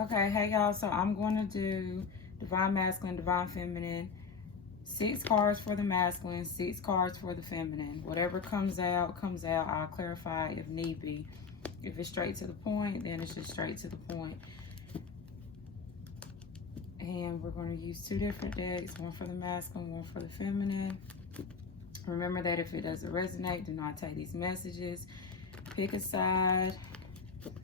Okay, hey y'all, so I'm going to do Divine Masculine, Divine Feminine. 6 cards for the masculine, 6 cards for the feminine. Whatever comes out, comes out. I'll clarify if need be. If it's straight to the point, then it's just straight to the point. And we're going to use 2 different decks, one for the masculine, one for the feminine. Remember that if it doesn't resonate, do not take these messages. Pick a side.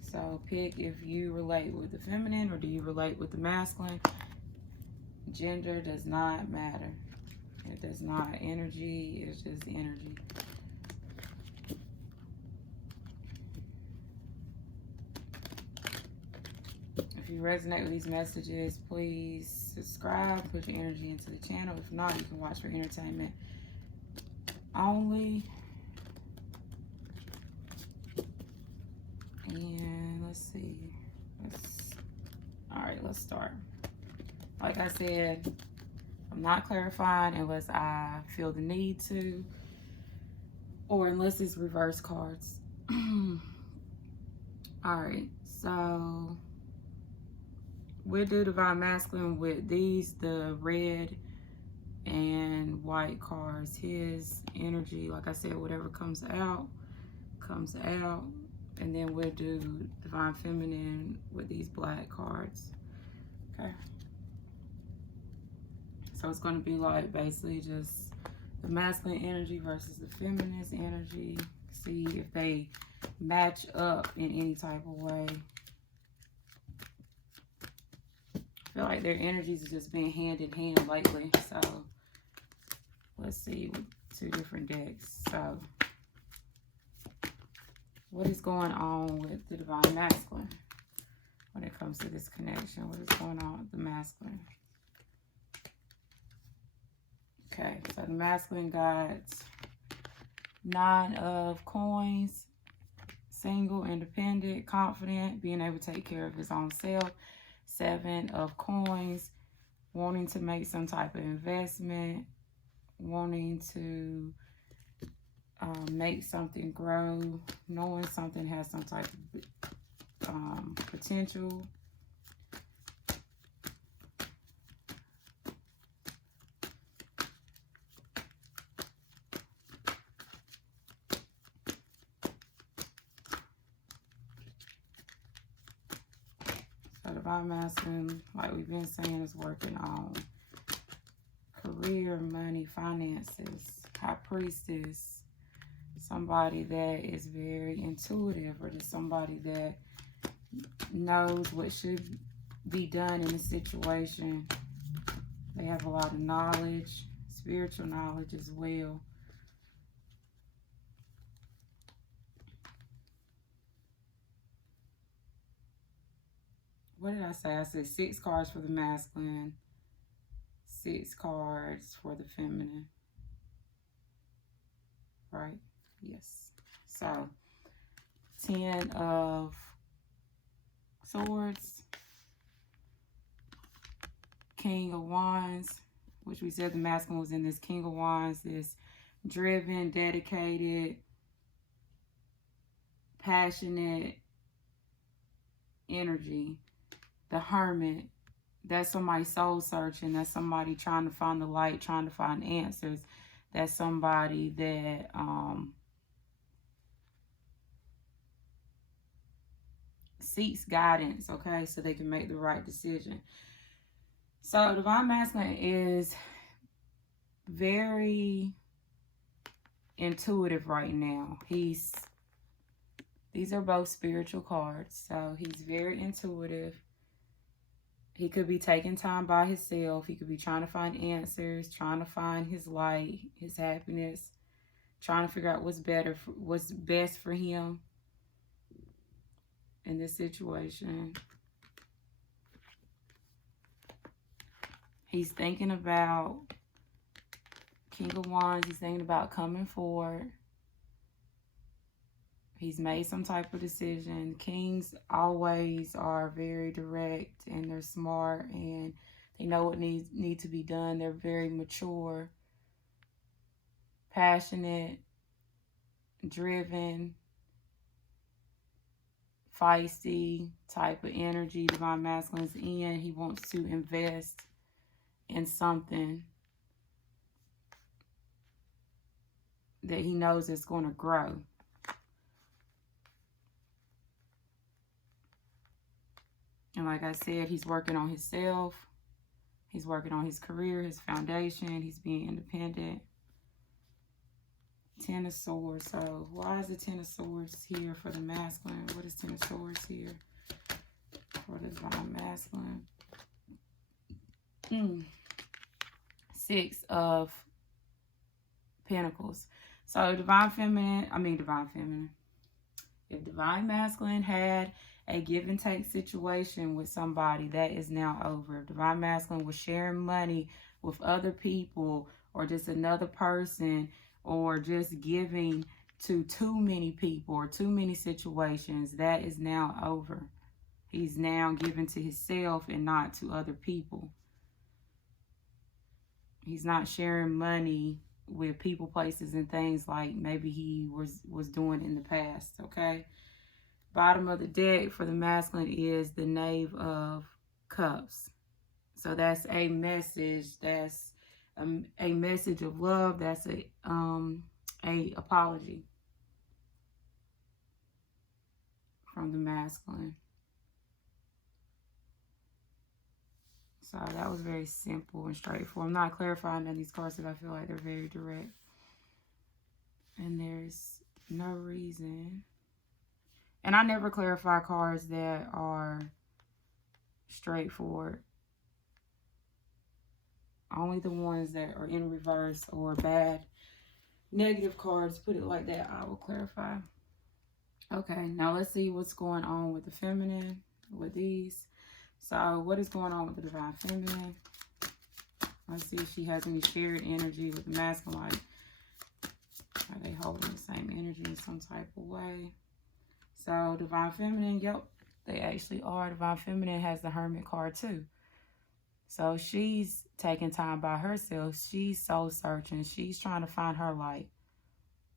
So pick if you relate with the feminine or do you relate with the masculine. Gender does not matter. It does not. Energy is just energy. If you resonate with these messages, please subscribe, put your energy into the channel. If not, you can watch for entertainment only. And let's see. All right, let's start. Like I said, I'm not clarifying unless I feel the need to, or unless it's reverse cards. All right, so we'll do Divine Masculine with these, the red and white cards. His energy, like I said, whatever comes out, comes out. And then we'll do Divine Feminine with these black cards. Okay. So it's going to be like basically just the masculine energy versus the feminine energy. See if they match up in any type of way. I feel like their energies have just been hand in hand lately. So let's see with 2 different decks. So what is going on with the Divine Masculine when it comes to this connection? What is going on with the masculine? Okay, so the masculine got 9 of coins, single, independent, confident, being able to take care of his own self. 7 of coins, wanting to make some type of investment, wanting to make something grow, knowing something has some type of potential. So Divine Masculine, like we've been saying, is working on career, money, finances. High Priestess, somebody that is very intuitive, or just somebody that knows what should be done in a situation. They have a lot of knowledge, spiritual knowledge as well. What did I say? I said 6 cards for the masculine, 6 cards for the feminine. Right? Yes. So 10 of swords, King of Wands, which we said the masculine was in this King of Wands, this driven, dedicated, passionate energy. The Hermit, that's somebody soul searching. That's somebody trying to find the light, trying to find answers. That's somebody that seeks guidance, okay, so they can make the right decision. So Divine Masculine is very intuitive right now. These are both spiritual cards, so he's very intuitive. He could be taking time by himself. He could be trying to find answers, trying to find his light, his happiness, trying to figure out what's best for him in this situation. He's thinking about King of Wands. He's thinking about coming forward. He's made some type of decision. Kings always are very direct, and they're smart, and they know what needs to be done. They're very mature, passionate, driven, feisty type of energy Divine Masculine's in. He wants to invest in something that he knows is going to grow. And like I said, he's working on himself. He's working on his career, his foundation. He's being independent. Ten of Swords. So why is the Ten of Swords here for the masculine? What is Ten of Swords here for the Divine Masculine? Six of Pentacles. So Divine Feminine. If Divine Masculine had a give and take situation with somebody, that is now over. If Divine Masculine was sharing money with other people or just another person, or just giving to too many people or too many situations, that is now over. He's now giving to himself and not to other people. He's not sharing money with people, places, and things like maybe he was doing in the past, okay? Bottom of the deck for the masculine is the Knave of Cups. So that's a message. That's a message of love. That's a apology from the masculine. So that was very simple and straightforward. I'm not clarifying none of these cards because I feel like they're very direct. And there's no reason. And I never clarify cards that are straightforward. Only the ones that are in reverse or bad, negative cards, put it like that, I will clarify. Okay, now let's see what's going on with the feminine with these. So what is going on with the Divine Feminine? Let's see if she has any shared energy with the masculine. Like, are they holding the same energy in some type of way? So Divine Feminine, yep, they actually are. Divine Feminine has the Hermit card too. So she's taking time by herself. She's soul searching. She's trying to find her light.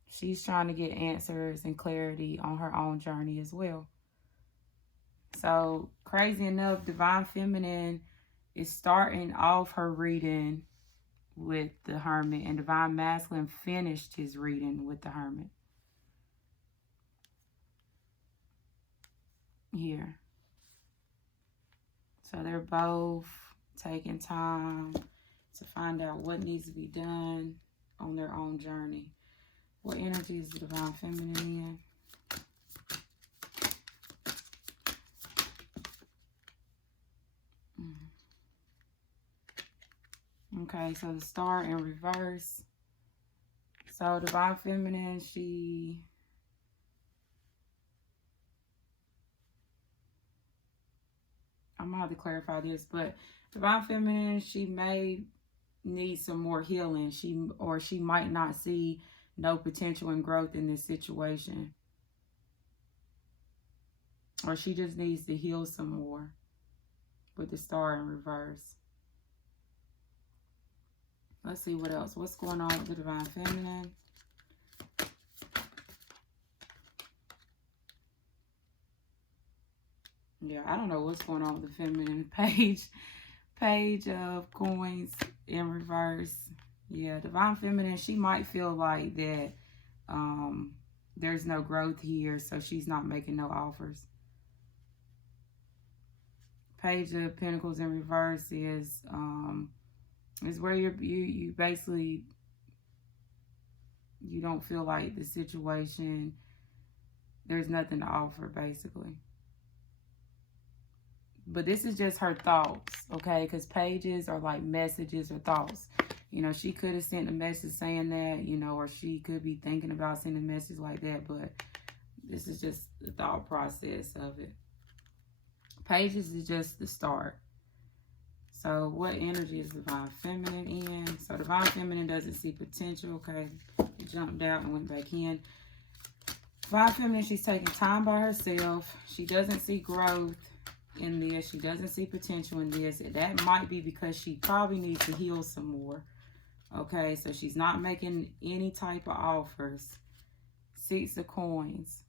She's trying to get answers and clarity on her own journey as well. So crazy enough, Divine Feminine is starting off her reading with the Hermit, and Divine Masculine finished his reading with the Hermit. Here. So they're both taking time to find out what needs to be done on their own journey. What energy is the Divine Feminine in? Okay, so the Star in reverse. So Divine Feminine, I'm gonna have to clarify this, but Divine Feminine, she may need some more healing. She might not see no potential and growth in this situation. Or she just needs to heal some more with the Star in reverse. Let's see what else. What's going on with the Divine Feminine? Yeah, I don't know what's going on with the feminine. Page of Coins in reverse. Yeah, Divine Feminine, she might feel like that there's no growth here, so she's not making no offers. Page of Pentacles in reverse is where you basically, you don't feel like the situation, there's nothing to offer basically. But this is just her thoughts, okay? Because pages are like messages or thoughts. You know, she could have sent a message saying that, you know, or she could be thinking about sending a message like that. But this is just the thought process of it. Pages is just the start. So what energy is Divine Feminine in? So Divine Feminine doesn't see potential, okay? It jumped out and went back in. Divine Feminine, she's taking time by herself. She doesn't see growth in this. She doesn't see potential in this. That might be because she probably needs to heal some more. Okay, so she's not making any type of offers. Six of Coins.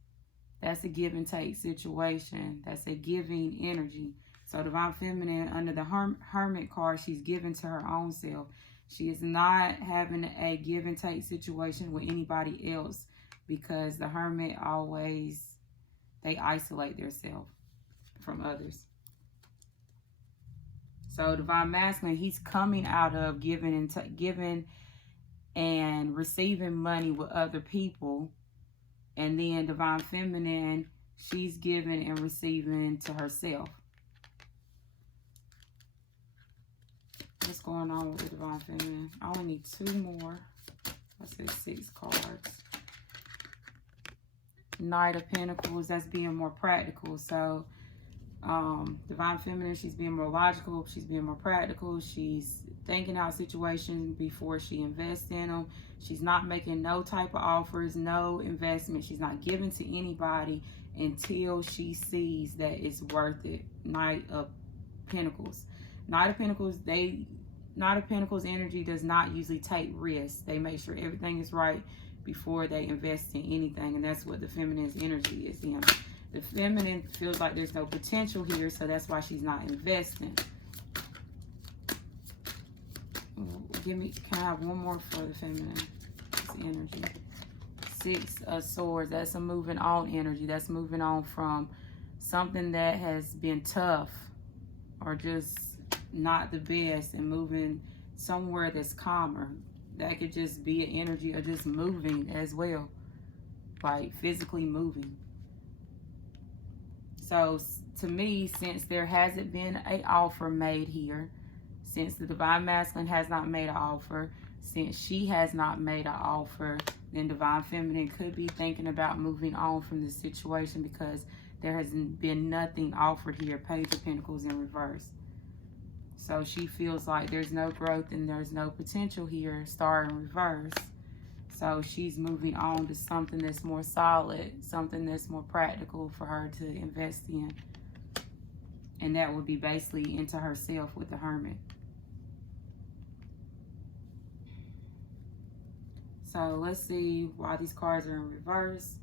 That's a give and take situation. That's a giving energy. So Divine Feminine, under the Hermit card, she's giving to her own self. She is not having a give and take situation with anybody else, because the Hermit always, they isolate themselves from others. So Divine Masculine, he's coming out of giving and receiving money with other people. And then Divine Feminine, she's giving and receiving to herself. What's going on with the Divine Feminine? I only need 2 more. Let's say 6 cards. Knight of Pentacles, that's being more practical. So Divine Feminine, she's being more logical, she's being more practical, she's thinking out situations before she invests in them. She's not making no type of offers, no investment. She's not giving to anybody until she sees that it's worth it. Knight of Pentacles. Knight of Pentacles, Knight of Pentacles energy does not usually take risks. They make sure everything is right before they invest in anything, and that's what the feminine's energy is in. The feminine feels like there's no potential here, so that's why she's not investing. Can I have one more for the feminine? It's energy. 6 of Swords, that's a moving on energy. That's moving on from something that has been tough or just not the best, and moving somewhere that's calmer. That could just be an energy of just moving as well, like physically moving. So to me, since there hasn't been an offer made here, since the Divine Masculine has not made an offer, since she has not made an offer, then Divine Feminine could be thinking about moving on from this situation, because there has been nothing offered here. Page of Pentacles in reverse. So she feels like there's no growth and there's no potential here. Star in reverse. So she's moving on to something that's more solid, something that's more practical for her to invest in. And that would be basically into herself with the Hermit. So let's see why these cards are in reverse.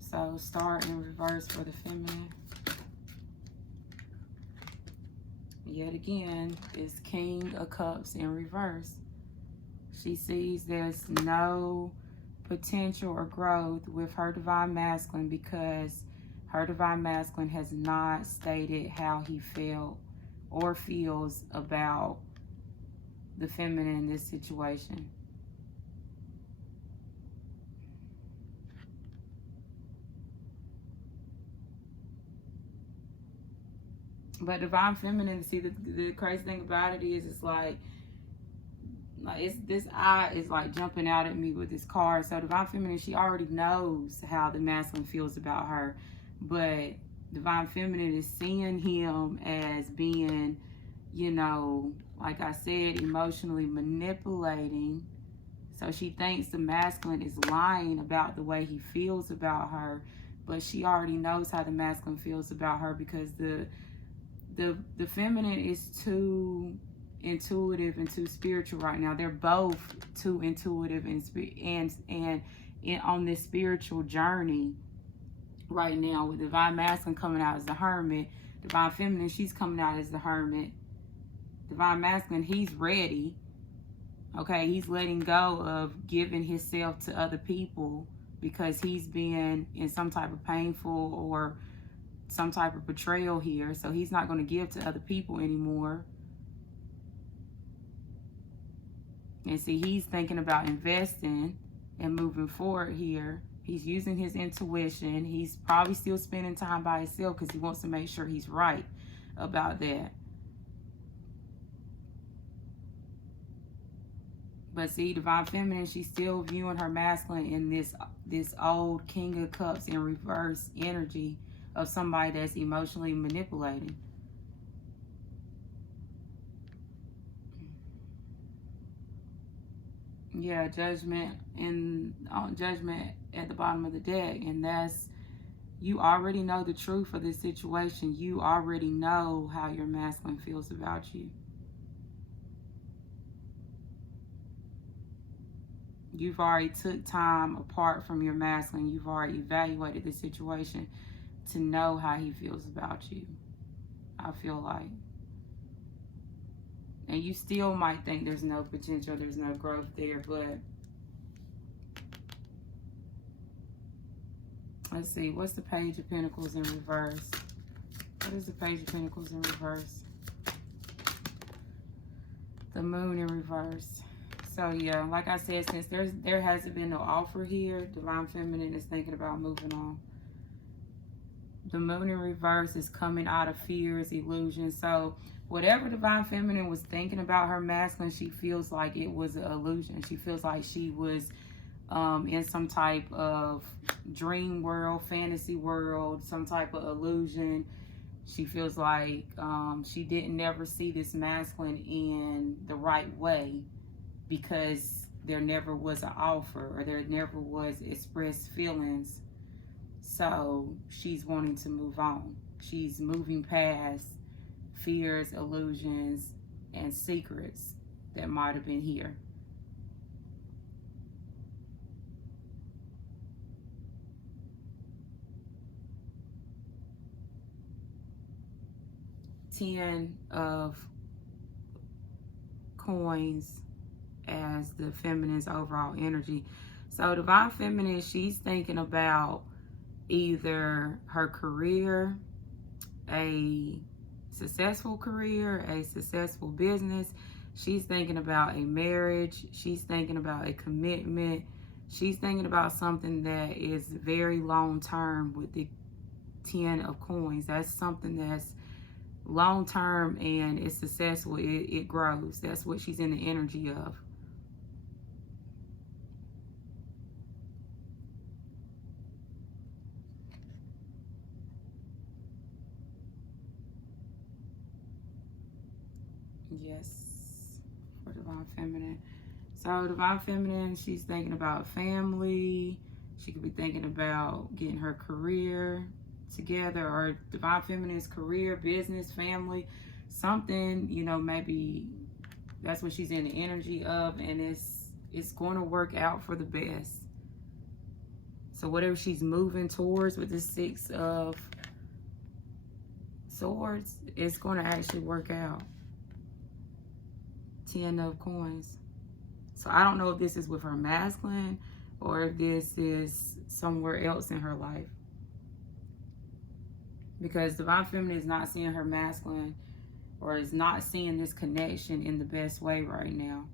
So Star in reverse for the feminine. Yet again, it's King of Cups in reverse. She sees there's no potential or growth with her Divine Masculine, because her Divine Masculine has not stated how he felt or feels about the feminine in this situation. But Divine Feminine, see, the crazy thing about it is, it's like it's, this eye is like jumping out at me with this card. So Divine Feminine, she already knows how the masculine feels about her, but Divine Feminine is seeing him as being, you know, like I said, emotionally manipulating. So she thinks the masculine is lying about the way he feels about her, but she already knows how the masculine feels about her, because the feminine is too intuitive and too spiritual right now. They're both too intuitive and on this spiritual journey right now, with Divine Masculine coming out as the Hermit. Divine Feminine, she's coming out as the Hermit. Divine Masculine, he's ready. Okay, he's letting go of giving himself to other people, because he's been in some type of painful or some type of betrayal here. So he's not going to give to other people anymore. And see, he's thinking about investing and moving forward here. He's using his intuition. He's probably still spending time by himself, because he wants to make sure he's right about that. But see, Divine Feminine, she's still viewing her masculine in this old King of Cups in reverse energy of somebody that's emotionally manipulating. Yeah, Judgment Judgment at the bottom of the deck, and that's, you already know the truth of this situation. You already know how your masculine feels about you. You've already took time apart from your masculine. You've already evaluated the situation to know how he feels about you, I feel like. And you still might think there's no potential, there's no growth there, but let's see, what's the Page of Pentacles in reverse? What is the Page of Pentacles in reverse? The Moon in reverse. So yeah, like I said, since there hasn't been no offer here, Divine Feminine is thinking about moving on. The Moon in reverse is coming out of fears, illusions. So whatever Divine Feminine was thinking about her masculine, she feels like it was an illusion. She feels like she was in some type of dream world, fantasy world, some type of illusion. She feels like she didn't never see this masculine in the right way because there never was an offer or there never was expressed feelings. So she's wanting to move on. She's moving past fears, illusions, and secrets that might have been here. Ten of Coins as the feminine's overall energy. So Divine Feminine, she's thinking about either her career, a successful career, a successful business. She's thinking about a marriage. She's thinking about a commitment. She's thinking about something that is very long term with the 10 of Coins. That's something that's long term and it's successful. It grows. That's what she's in the energy of. Yes, for Divine Feminine. So Divine Feminine, she's thinking about family. She could be thinking about getting her career together, or Divine Feminine's career, business, family, something, you know, maybe that's what she's in the energy of, and it's going to work out for the best. So whatever she's moving towards with the 6 of Swords, it's going to actually work out. 10 of Coins. So I don't know if this is with her masculine or if this is somewhere else in her life. Because Divine Feminine is not seeing her masculine or is not seeing this connection in the best way right now.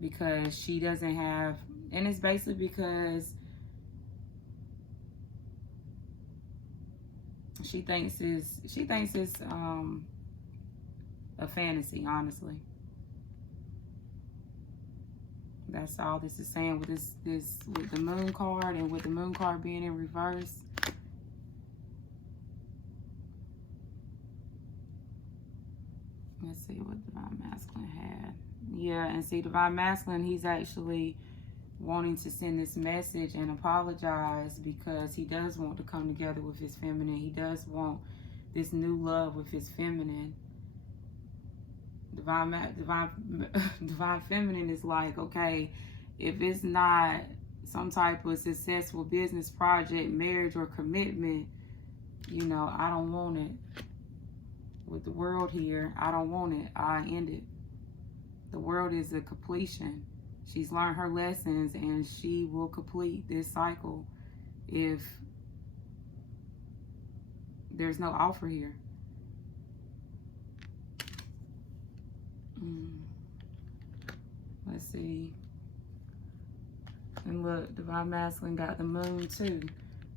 Because she doesn't have, and it's basically because she thinks it's a fantasy, honestly. That's all this is saying with this with the Moon card, and with the Moon card being in reverse. Let's see what Divine Masculine had. Yeah, and see, Divine Masculine, he's actually wanting to send this message and apologize because he does want to come together with his feminine. He does want this new love with his feminine. Divine Feminine is like, okay, if it's not some type of successful business project, marriage, or commitment, you know, I don't want it. With the World here, I don't want it. I end it. The World is a completion. She's learned her lessons and she will complete this cycle if there's no offer here. Let's see. And look, Divine Masculine got the Moon too.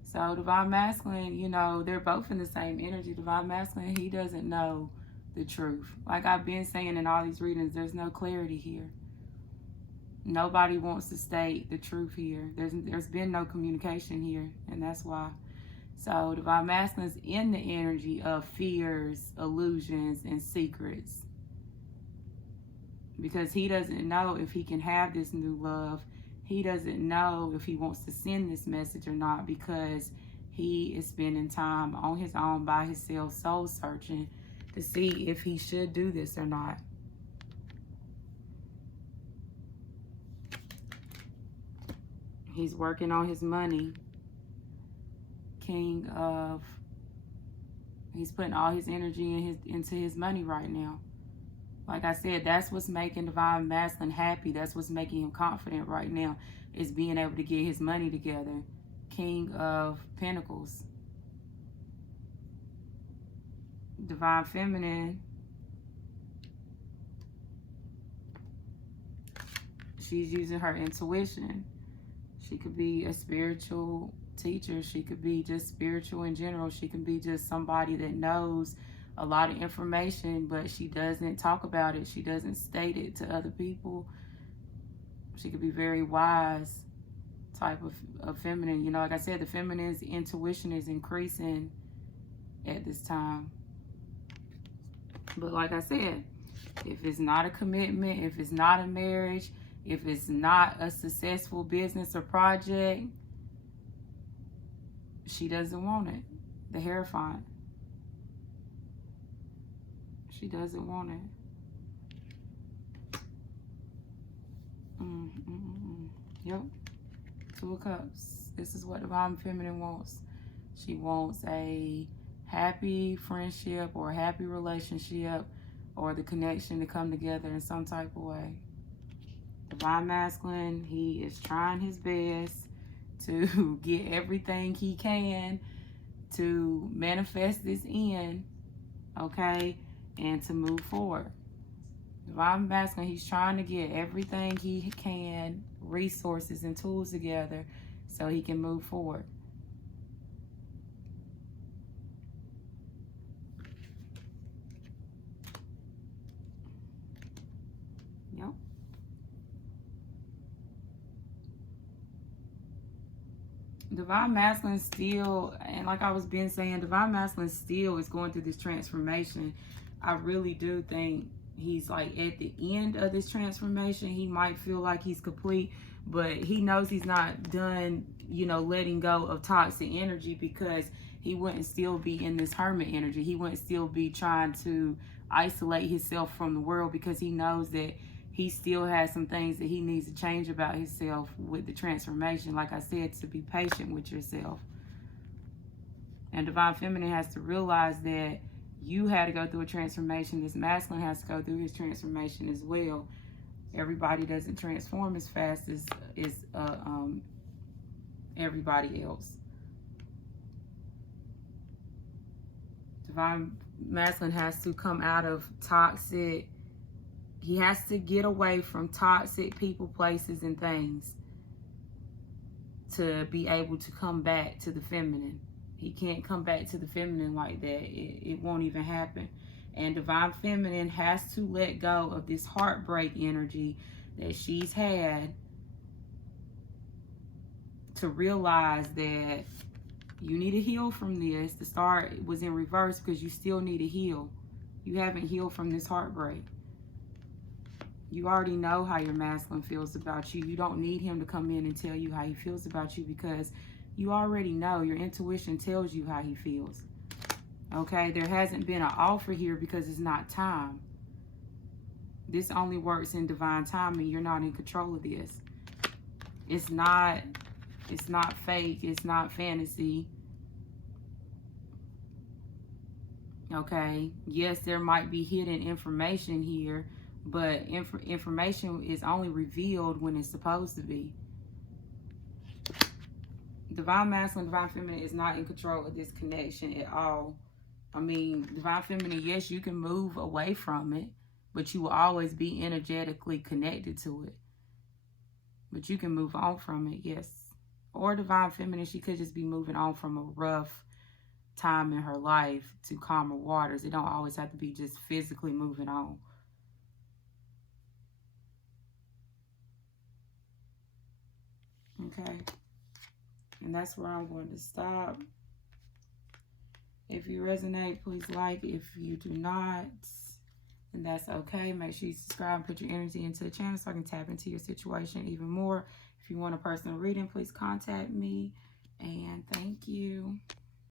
So Divine Masculine, you know, they're both in the same energy. Divine Masculine, he doesn't know the truth. Like I've been saying in all these readings, there's no clarity here. Nobody wants to state the truth here. There's been no communication here, and that's why. So Divine Masculine's in the energy of fears, illusions, and secrets. Because he doesn't know if he can have this new love. He doesn't know if he wants to send this message or not, because he is spending time on his own by himself, soul searching to see if he should do this or not. He's working on his money. He's putting all his energy into his money right now. Like I said, that's what's making Divine Masculine happy. That's what's making him confident right now, is being able to get his money together. King of Pentacles. Divine Feminine. She's using her intuition. She could be a spiritual teacher. She could be just spiritual in general. She can be just somebody that knows a lot of information, but she doesn't talk about it. She doesn't state it to other people. She could be very wise type of feminine. You know, like I said, the feminine's intuition is increasing at this time. But like I said, if it's not a commitment, if it's not a marriage, if it's not a successful business or project, she doesn't want it. The Hierophant. She doesn't want it. Yep. Two of Cups. This is what Divine Feminine wants. She wants a happy friendship or a happy relationship, or the connection to come together in some type of way. Divine Masculine, he is trying his best to get everything he can to manifest this in, okay, and to move forward. Divine Masculine, he's trying to get everything he can, resources and tools together so he can move forward. Yep. Divine Masculine still, and like I was been saying, Divine Masculine still is going through this transformation. I really do think he's like at the end of this transformation. He might feel like he's complete, but he knows he's not done, you know, letting go of toxic energy, because he wouldn't still be in this hermit energy. He wouldn't still be trying to isolate himself from the world, because he knows that he still has some things that he needs to change about himself with the transformation. Like I said, to be patient with yourself. And Divine Feminine has to realize that you had to go through a transformation. This masculine has to go through his transformation as well. Everybody doesn't transform as fast as everybody else. Divine Masculine has to come out of toxic. He has to get away from toxic people, places, and things to be able to come back to the feminine. He can't come back to the feminine like that. It won't even happen. And Divine Feminine has to let go of this heartbreak energy that she's had, to realize that you need to heal from this. The star was in reverse because you still need to heal. You haven't healed from this heartbreak. You already know how your masculine feels about you. You don't need him to come in and tell you how he feels about you, because you already know. Your intuition tells you how he feels. Okay, there hasn't been an offer here because it's not time. This only works in divine timing. You're not in control of this. It's not fake. It's not fantasy. Okay, yes, there might be hidden information here, but information is only revealed when it's supposed to be. Divine Masculine, Divine Feminine is not in control of this connection at all. I mean, Divine Feminine, yes, you can move away from it, but you will always be energetically connected to it. But you can move on from it, yes. Or Divine Feminine, she could just be moving on from a rough time in her life to calmer waters. It don't always have to be just physically moving on. Okay, and that's where I'm going to stop. If you resonate, please like. If you do not, then that's okay. Make sure you subscribe and put your energy into the channel so I can tap into your situation even more. If you want a personal reading, please contact me. And thank you.